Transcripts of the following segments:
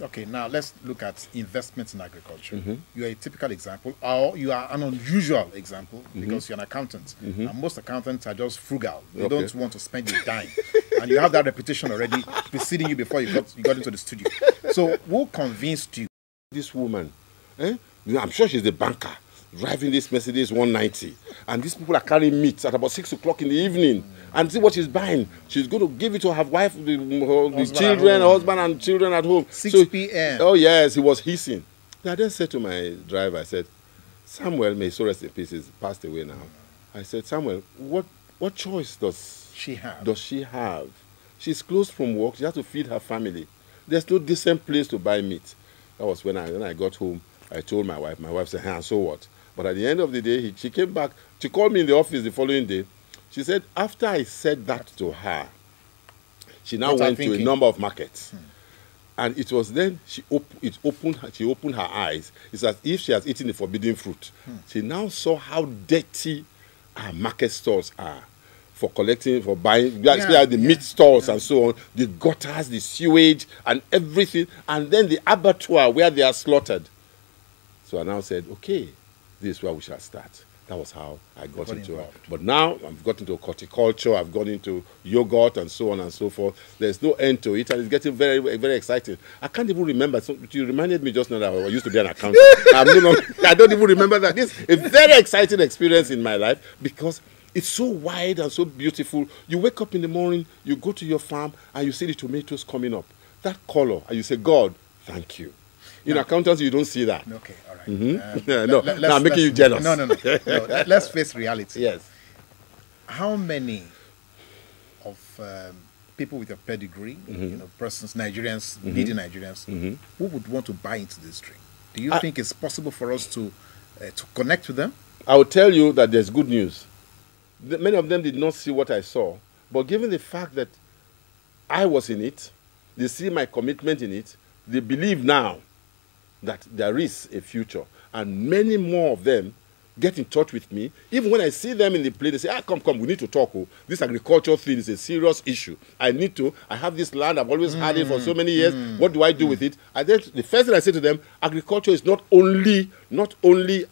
Okay, now let's look at investments in agriculture. You are a typical example, or you are an unusual example because you're an accountant. And most accountants are just frugal. They don't want to spend a dime. And you have that reputation already preceding you before you got into the studio. So who convinced you? This woman, I'm sure she's a banker, driving this Mercedes 190. And these people are carrying meat at about 6 o'clock in the evening. And see what she's buying. She's going to give it to her wife, the children, husband and children at home. 6 p.m. Oh, yes, he was hissing. I then said to my driver, I said, Samuel, may so rest in peace, he's passed away now. I said, Samuel, what choice does she have? She's closed from work. She has to feed her family. There's no decent place to buy meat. That was when I got home. I told my wife. My wife said, hey, so what? But at the end of the day, she came back. She called me in the office the following day. She said, after I said that to her, she now went to a number of markets. And it was then she opened her eyes. It's as if she has eaten the forbidden fruit. She now saw how dirty our market stores are for collecting, for buying, the meat stores and so on, the gutters, the sewage and everything, and then the abattoir where they are slaughtered. So I now said, okay, this is where we shall start. That was how I got into it. But now I've got into horticulture, I've gone into yogurt and so on and so forth. There's no end to it, and it's getting very, very exciting. I can't even remember. So you reminded me just now that I used to be an accountant. I don't even remember that. This is a very exciting experience in my life because it's so wide and so beautiful. You wake up in the morning, you go to your farm, and you see the tomatoes coming up. That color, and you say, God, thank you. In accountants, you don't see that. Okay, all right. No, I'm making you jealous. No. Let's face reality. Yes. How many of people with a pedigree, persons, Nigerians, leading Nigerians, who would want to buy into this drink? Do you think it's possible for us to connect with them? I will tell you that there's good news. Many of them did not see what I saw, but given the fact that I was in it, they see my commitment in it, they believe now that there is a future. And many more of them get in touch with me. Even when I see them in the play, they say, come, we need to talk. This agricultural thing is a serious issue. I have this land, I've always had it for so many years. What do I do with it? And then the first thing I say to them, agriculture is not only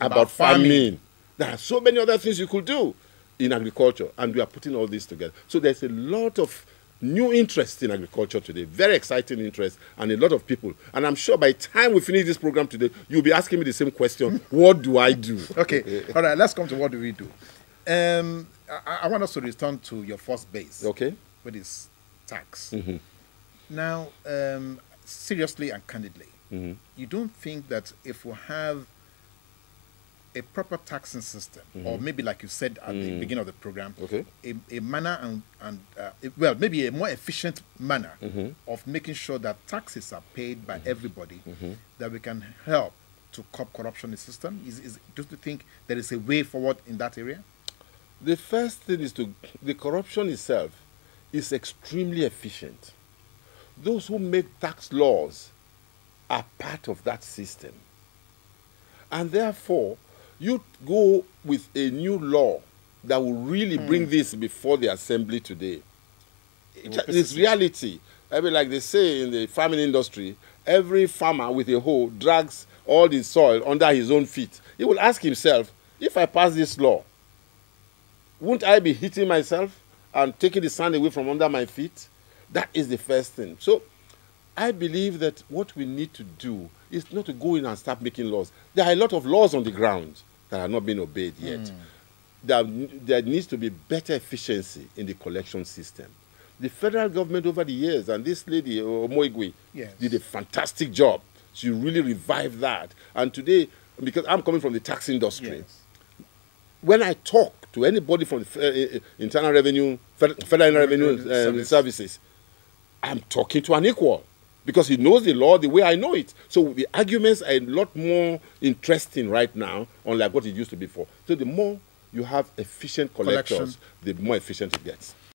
about farming. There are so many other things you could do in agriculture, and we are putting all this together. So there's a lot of new interest in agriculture today, very exciting interest, and a lot of people. And I'm sure by the time we finish this program today, you'll be asking me the same question, what do I do? Okay, all right, let's come to what do we do. I want us to return to your first base, okay, which is tax. Now, seriously and candidly, you don't think that if we have a proper taxing system, or maybe like you said at the beginning of the program, a manner and maybe a more efficient manner of making sure that taxes are paid by everybody, that we can help to curb corruption in the system? Don't you think there is a way forward in that area? The first thing is the corruption itself is extremely efficient. Those who make tax laws are part of that system. And therefore, you go with a new law that will really bring this before the assembly today. It's reality. I mean, like they say in the farming industry, every farmer with a hoe drags all the soil under his own feet. He will ask himself, if I pass this law, won't I be hitting myself and taking the sand away from under my feet? That is the first thing. So I believe that what we need to do is not to go in and start making laws. There are a lot of laws on the ground that are not being obeyed yet. There needs to be better efficiency in the collection system. The federal government over the years, and this lady, Omoigwe, did a fantastic job. She really revived that. And today, because I'm coming from the tax industry, when I talk to anybody from the Internal Revenue, Federal Revenue Services, I'm talking to an equal, because he knows the law the way I know it. So the arguments are a lot more interesting right now, unlike what it used to be before. So the more you have efficient collectors, the more efficient it gets.